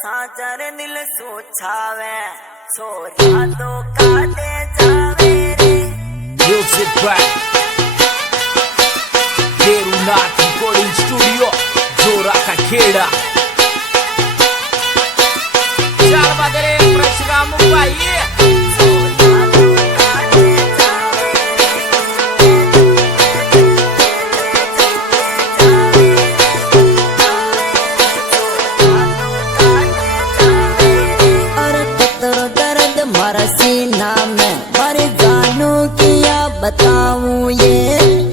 साजर दिल सोचावे छोरा तो काटे जावे रे। Music by Verunat Recording Studio, Joraka Kheda. चार बदरे परशुराम भाई मारा सीना में मारे जानू किया बताऊं ये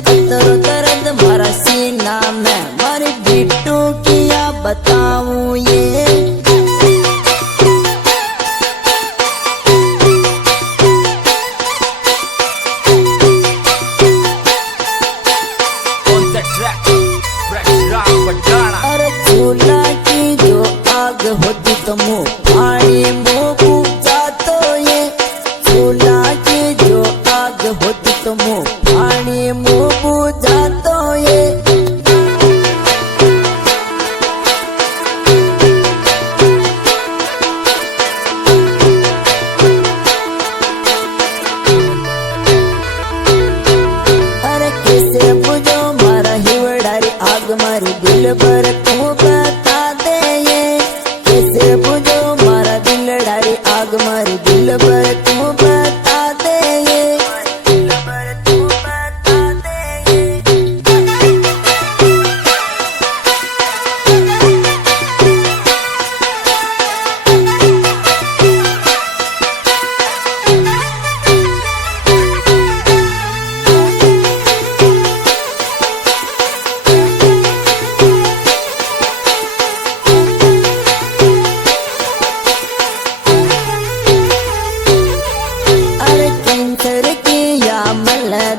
कतरो दर्द मारा सीना में मारे बिट्टू किया बताऊं ये। अरे झूला की जो आग होती तो मुँह पानी मुँह होती तो मुँह पानी मुँह बुझा तो ये। अरे कैसे बुझो मारा हिवड़ारी आग मारी दिल भर तू बता दे ये। कैसे बुझो मारा दिलडारी आग मारी दिल भर तू बता दे ये।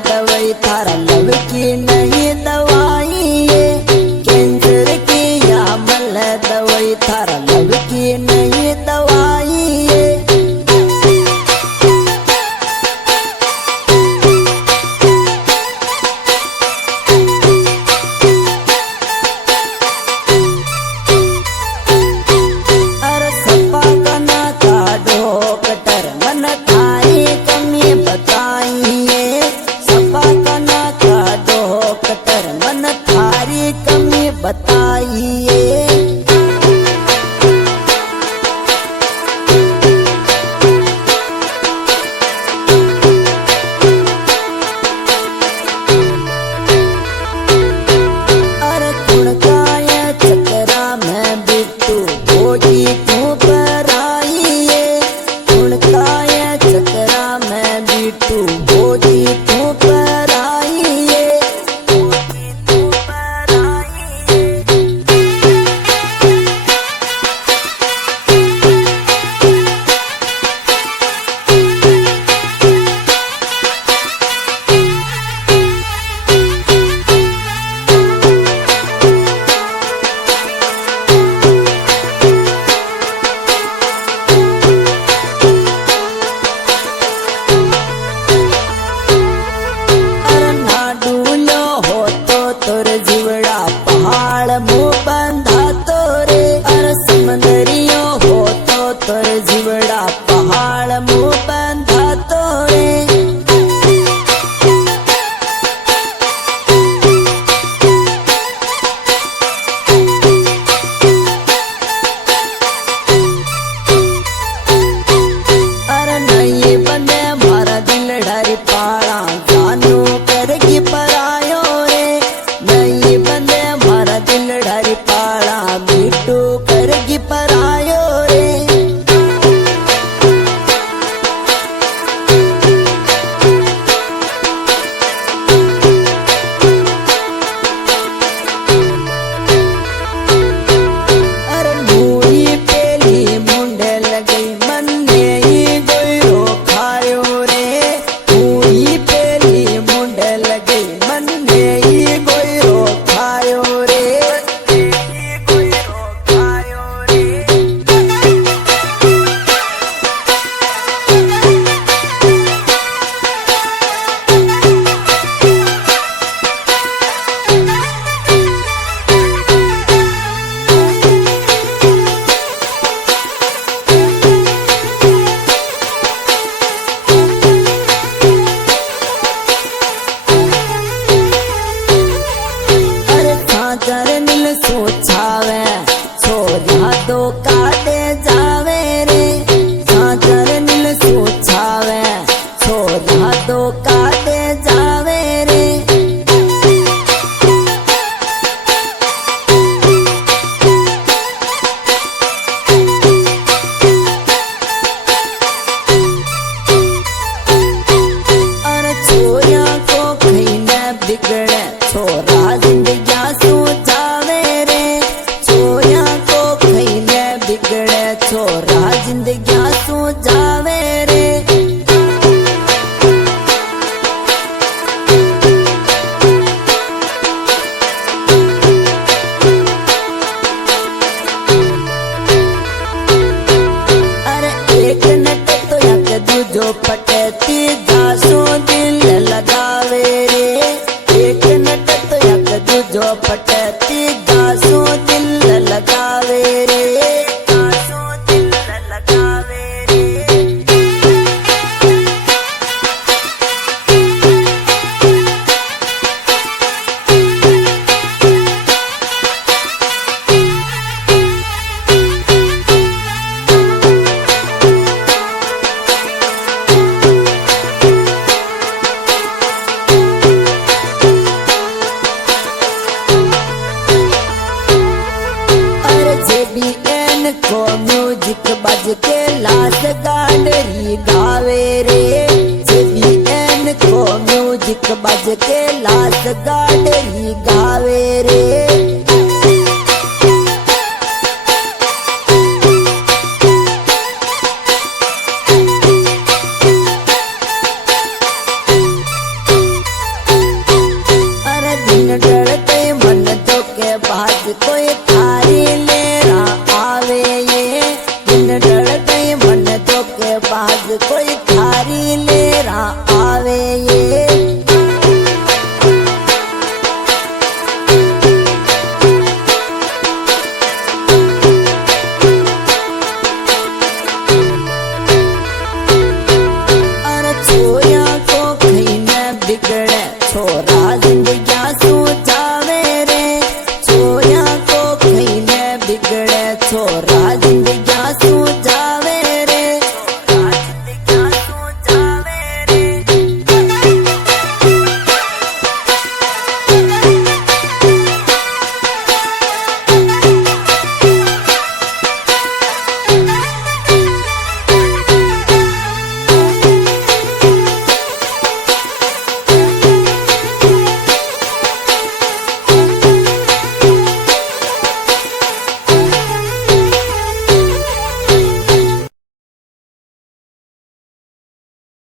दवाई थारा लव की नहीं दवाई ये। कैंसर की या मल दवाई थारा लव की नहीं दवाई ये। अरे सपा कना का डॉक्टर मन थारी कमी बताई ये। मन थारी कमी बताइए। अरे कुणकाय चक्रा में बिट्टू भोगी क्यों कराइए। कुणकाय चक्रा में बिट्टू भोगी क्यों कराइए। जीवड़ा पहाड़ मुँह बंधा तो रे। अरे समंदरियो हो तो तोरे जीवड़ा पहाड़ मुँह बंधा तो रे। अरे नहीं बंदे मारा दिल डारी पाड़ा जानू करगी परायो रे। नहीं बंदे मारा दिल डारी पाड़ा बिट्टू करगी परायो रे। अरे मूरी पेली मुंडे लगी मन ने ही गोयो खायो रे। मूरी पेली मुंडे लगी मन ने ही गोयो खायो रे। रातो काटे जावे रे सागर नील सोचावे छोरा तो काटे जावे रे अरे छोया को खैने बिगड़े छोरा जिंदगी सोचावे रे छोया को खैने बिगड़े छोरा जिंदगी सोचावे रे अरे एक नट तो यक दूजो पटती घासों दिल लगावे रे एक नट तो यक दूजो पटती घासों दिल लगावे रे घासों दिल लगावे रे को